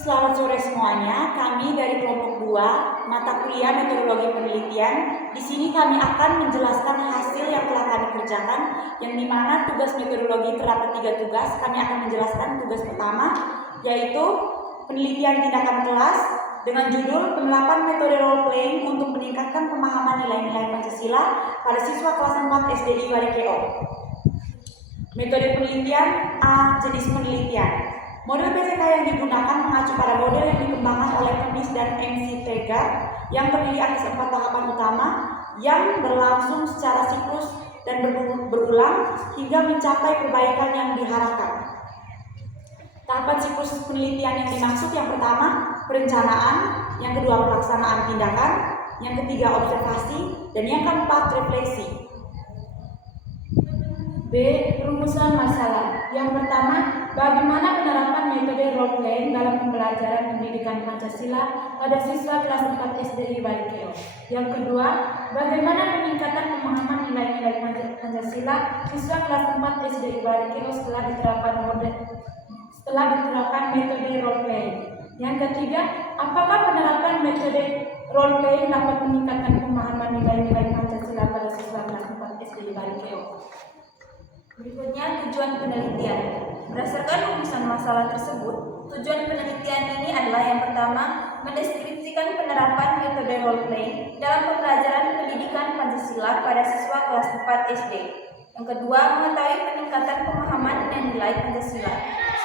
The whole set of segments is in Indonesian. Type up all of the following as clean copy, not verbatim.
Selamat sore semuanya. Kami dari kelompok 2, mata kuliah metodologi penelitian. Di sini kami akan menjelaskan hasil yang telah kami kerjakan, yang dimana tugas metodologi terdapat 3 tugas. Kami akan menjelaskan tugas pertama, yaitu penelitian tindakan kelas dengan judul penerapan metode role playing untuk meningkatkan pemahaman nilai-nilai Pancasila pada siswa kelas 4 SDI Warikeo. Metode penelitian A, jenis penelitian. Model PCK yang digunakan mengacu pada model yang dikembangkan oleh Penis dan MC Tegar yang terdiri atas 4 tahapan utama yang berlangsung secara siklus dan berulang hingga mencapai perbaikan yang diharapkan. Tahapan siklus penelitian yang dimaksud yang pertama perencanaan, yang kedua pelaksanaan tindakan, yang ketiga observasi, dan yang keempat refleksi. B. Rumusan masalah. Yang pertama, bagaimana penerapan metode role playing dalam pembelajaran pendidikan Pancasila pada siswa kelas 4 SDI Warikeo. Yang kedua, bagaimana peningkatan pemahaman nilai-nilai Pancasila siswa kelas 4 SDI Warikeo setelah diterapkan metode role playing. Yang ketiga, apakah penerapan metode role playing dapat meningkatkan pemahaman nilai-nilai Pancasila pada siswa kelas 4 SDI Warikeo. Berikutnya tujuan penelitian. Berdasarkan rumusan masalah tersebut, tujuan penelitian ini adalah yang pertama, mendeskripsikan penerapan metode role playing dalam pembelajaran pendidikan Pancasila pada siswa kelas 4 SD. Yang kedua, mengetahui peningkatan pemahaman dan nilai Pancasila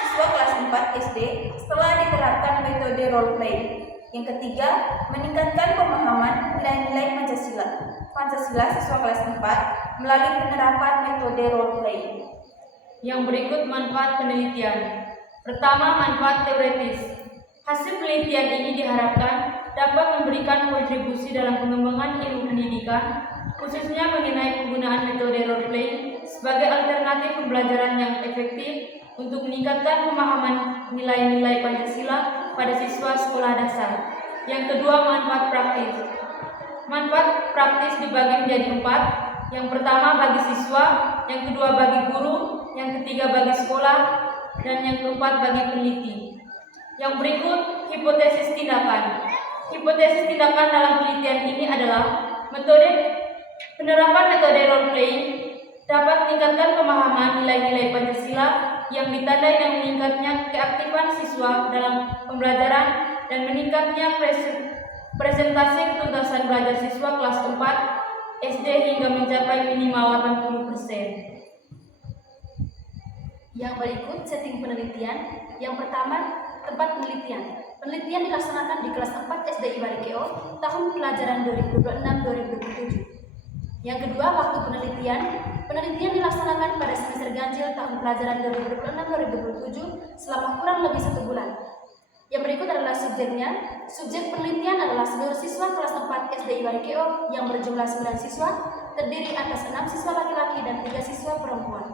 siswa kelas 4 SD setelah diterapkan metode role playing. Yang ketiga, meningkatkan pemahaman nilai-nilai Pancasila siswa kelas 4 melalui penerapan metode role playing. Yang berikut manfaat penelitian. Pertama, manfaat teoretis. Hasil penelitian ini diharapkan dapat memberikan kontribusi dalam pengembangan ilmu pendidikan, khususnya mengenai penggunaan metode role playing sebagai alternatif pembelajaran yang efektif untuk meningkatkan pemahaman nilai-nilai Pancasila pada siswa sekolah dasar. Yang kedua, manfaat praktis. Manfaat praktis dibagi menjadi 4. Yang pertama bagi siswa, yang kedua bagi guru, yang ketiga bagi sekolah, dan yang keempat bagi peneliti. Yang berikut hipotesis tindakan. Hipotesis tindakan dalam penelitian ini adalah penerapan metode role playing dapat meningkatkan pemahaman nilai-nilai Pancasila yang ditandai dengan meningkatnya keaktifan siswa dalam pembelajaran dan meningkatnya presentasi ketuntasan belajar siswa kelas 4 SD hingga mencapai minimal 80%. Yang berikut setting penelitian. Yang pertama, tempat penelitian. Penelitian dilaksanakan di kelas 4 SDI Warikeo tahun pelajaran 2026-2027. Yang kedua, waktu penelitian. Penelitian dilaksanakan pada semester ganjil tahun pelajaran 2026-2027 selama kurang lebih 1 bulan. Yang berikut adalah subjeknya. Subjek penelitian adalah seluruh siswa kelas 4 SDI Warikeo yang berjumlah 9 siswa, terdiri atas 6 siswa laki-laki dan 3 siswa perempuan.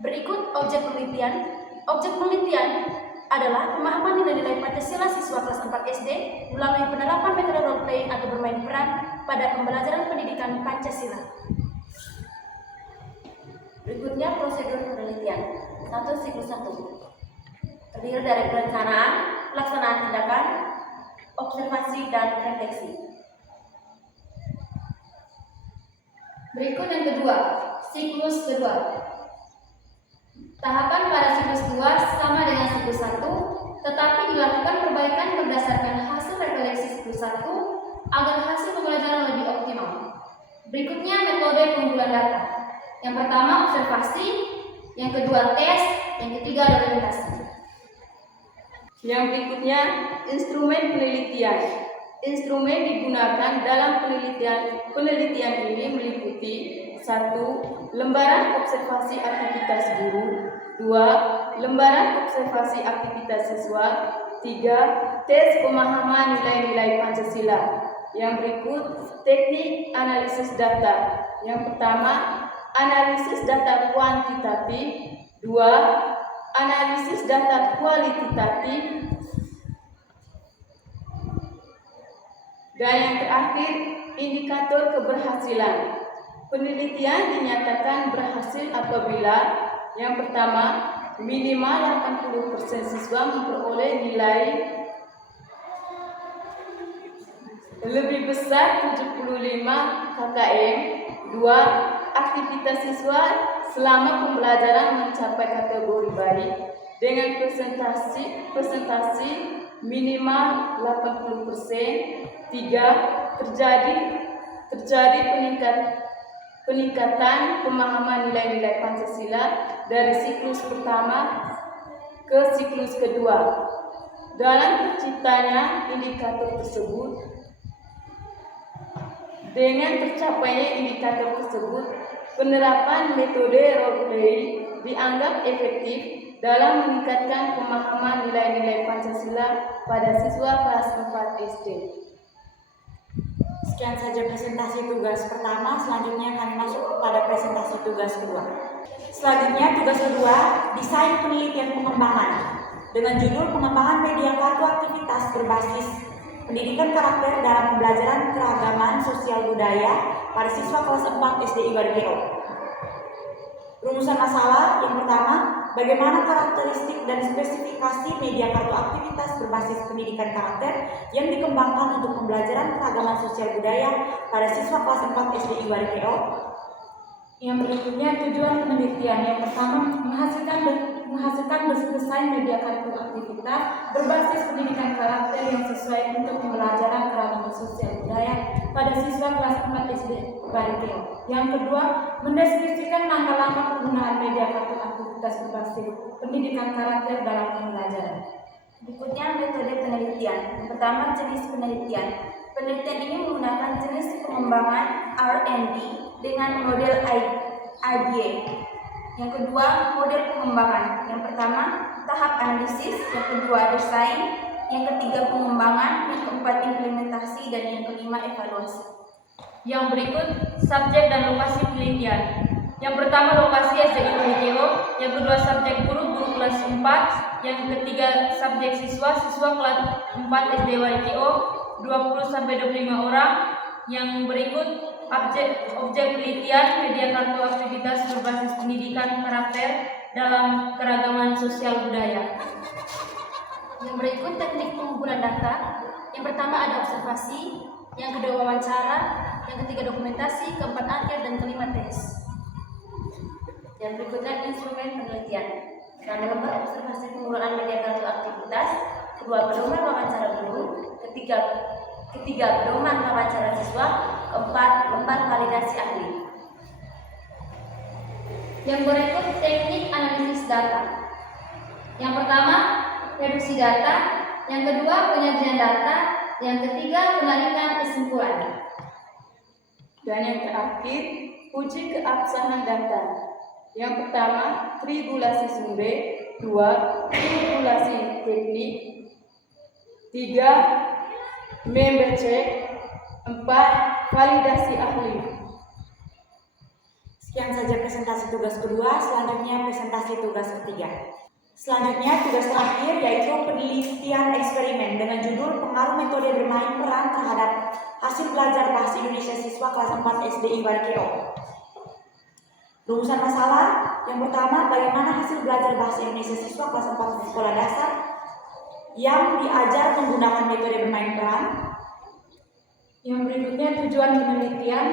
Berikut objek penelitian. Objek penelitian adalah pemahaman nilai-nilai Pancasila siswa kelas 4 SD melalui penerapan metode role playing atau bermain peran pada pembelajaran pendidikan Pancasila. Berikutnya prosedur penelitian. 1. Siklus 1. Terdiri dari perencanaan, pelaksanaan tindakan, observasi, dan refleksi. Berikut yang kedua, siklus kedua. Tahapan pada siklus 2 sama dengan siklus 1, tetapi dilakukan perbaikan berdasarkan hasil refleksi siklus 1 agar hasil pembelajaran lebih optimal. Berikutnya metode pengumpulan data. Yang pertama observasi, yang kedua tes, yang ketiga dokumentasi. Yang berikutnya, instrumen penelitian. Instrumen digunakan dalam penelitian ini meliputi 1. Lembaran observasi aktivitas guru, 2. Lembaran observasi aktivitas siswa, 3. Tes pemahaman nilai-nilai Pancasila. Yang berikut, teknik analisis data. Yang pertama, analisis data kuantitatif, 2. Analisis data kualitatif, dan yang terakhir indikator keberhasilan. Penelitian dinyatakan berhasil apabila yang pertama minimal 80% siswa memperoleh nilai lebih besar 75 KKM. 2. Aktivitas siswa selama pembelajaran mencapai kategori baik dengan presentasi minimal 80%. 3. Terjadi peningkatan pemahaman nilai-nilai Pancasila dari siklus pertama ke siklus kedua. Dalam terciptanya indikator tersebut, dengan tercapainya indikator tersebut, penerapan metode role play dianggap efektif dalam meningkatkan pemahaman nilai-nilai Pancasila pada siswa kelas 4 SD. Sekian saja presentasi tugas pertama. Selanjutnya kami masuk kepada presentasi tugas kedua. Selanjutnya tugas kedua, desain penelitian pengembangan dengan judul pengembangan media kartu aktivitas berbasis pendidikan karakter dalam pembelajaran keragaman sosial budaya pada siswa kelas 4 SD Iwarikeo. Rumusan masalah yang pertama, bagaimana karakteristik dan spesifikasi media kartu aktivitas berbasis pendidikan karakter yang dikembangkan untuk pembelajaran keragaman sosial budaya pada siswa kelas 4 SD Iwarikeo. Yang berikutnya tujuan penelitian. Yang pertama, menghasilkan desain media kartu aktivitas berbasis pendidikan karakter yang sesuai untuk pembelajaran keragaman sosial budaya pada siswa kelas 4 SD Iwarikeo. Yang kedua, mendeskripsikan langkah-langkah penggunaan media kartu aktivitas berbasis pendidikan karakter dalam pembelajaran. Berikutnya metode penelitian. Yang pertama, jenis penelitian. Penelitian ini menggunakan jenis pengembangan R&D dengan model IDA. Yang kedua, model pengembangan. Yang pertama, tahap analisis. Yang kedua, desain. Yang ketiga, pengembangan. Yang keempat, implementasi. Dan yang kelima, evaluasi. Yang berikut, subjek dan lokasi penelitian. Yang pertama, lokasi SD Iwarikeo. Yang kedua, subjek guru kelas 4. Yang ketiga, subjek siswa kelas 4 SD Iwarikeo. 20-25 orang. Yang berikut, objek penelitian media kartu aktivitas berbasis pendidikan karakter dalam keragaman sosial budaya. Yang berikut teknik pengumpulan data. Yang pertama ada observasi, yang kedua wawancara, yang ketiga dokumentasi, keempat angket, dan kelima tes. Yang berikutnya instrumen penelitian. Karena lembar observasi penggunaan media kartu aktivitas, kedua pedoman wawancara guru, ketiga pedoman wawancara siswa, keempat lembar validasi ahli. Yang berikut teknik analisis data. Yang pertama, reduksi data, yang kedua penyajian data, yang ketiga penarikan kesimpulan. Dan yang terakhir, uji keabsahan data. Yang pertama, tribulasi sumber. 2. Tribulasi teknik. 3. Member check. 4. Validasi ahli. Sekian saja presentasi tugas kedua. Selanjutnya presentasi tugas ketiga. Selanjutnya tugas terakhir yaitu penelitian eksperimen dengan judul pengaruh metode bermain peran terhadap hasil belajar bahasa Indonesia siswa kelas 4 SD Iwarikeo. Rumusan masalah yang pertama, bagaimana hasil belajar bahasa Indonesia siswa kelas 4 sekolah dasar yang diajar menggunakan metode bermain peran. Yang berikutnya tujuan penelitian.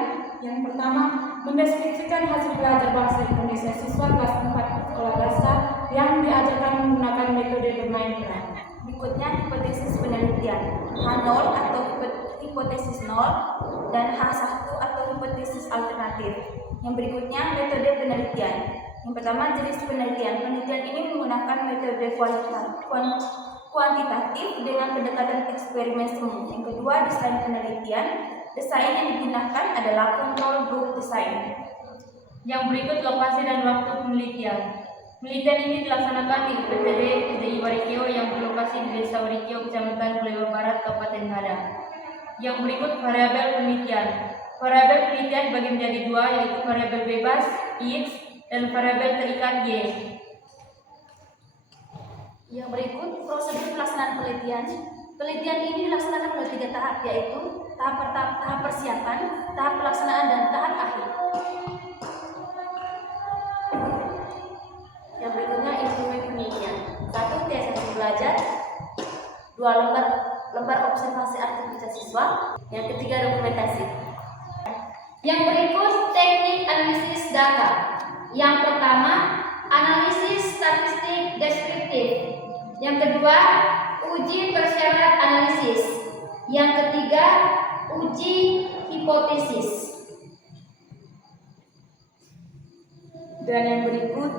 Yang pertama, mendeskripsikan hasil belajar bahasa Indonesia siswa kelas 4 sekolah dasar yang diajarkan menggunakan metode bermain peran. Berikutnya hipotesis penelitian. H0 atau hipotesis 0 dan H1 atau hipotesis alternatif. Yang berikutnya metode penelitian. Yang pertama, jenis penelitian. Penelitian ini menggunakan metode kuantitatif dengan pendekatan eksperimen semu. Yang kedua, desain penelitian. Desain yang digunakan adalah control group design. Yang berikut lokasi dan waktu penelitian. Penelitian ini dilaksanakan di UPTD SD Iwarikeo yang berlokasi di Desa Warikeo, Kecamatan Buleleng Barat, Kabupaten Padang. Yang berikut variabel penelitian. Variabel penelitian dibagi menjadi dua, yaitu variabel bebas X dan variabel terikat Y. Yang berikut prosedur pelaksanaan penelitian. Penelitian ini dilaksanakan melalui 3 tahap, yaitu tahap persiapan, tahap pelaksanaan, dan tahap akhir. Yang berikutnya instrumen kedua lembar observasi aktivitas siswa, yang ketiga dokumentasi. Yang berikut teknik analisis data. Yang pertama, analisis statistik deskriptif. Yang kedua, uji persyarat analisis. Yang ketiga, uji hipotesis. Dan yang berikut,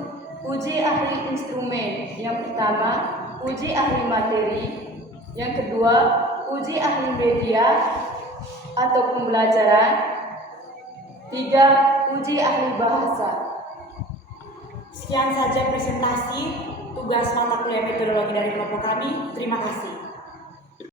uji ahli instrumen. Yang pertama, uji ahli materi. Yang kedua, uji ahli media atau pembelajaran. 3. Uji ahli bahasa. Sekian saja presentasi tugas mata kuliah metodologi dari kelompok kami. Terima kasih.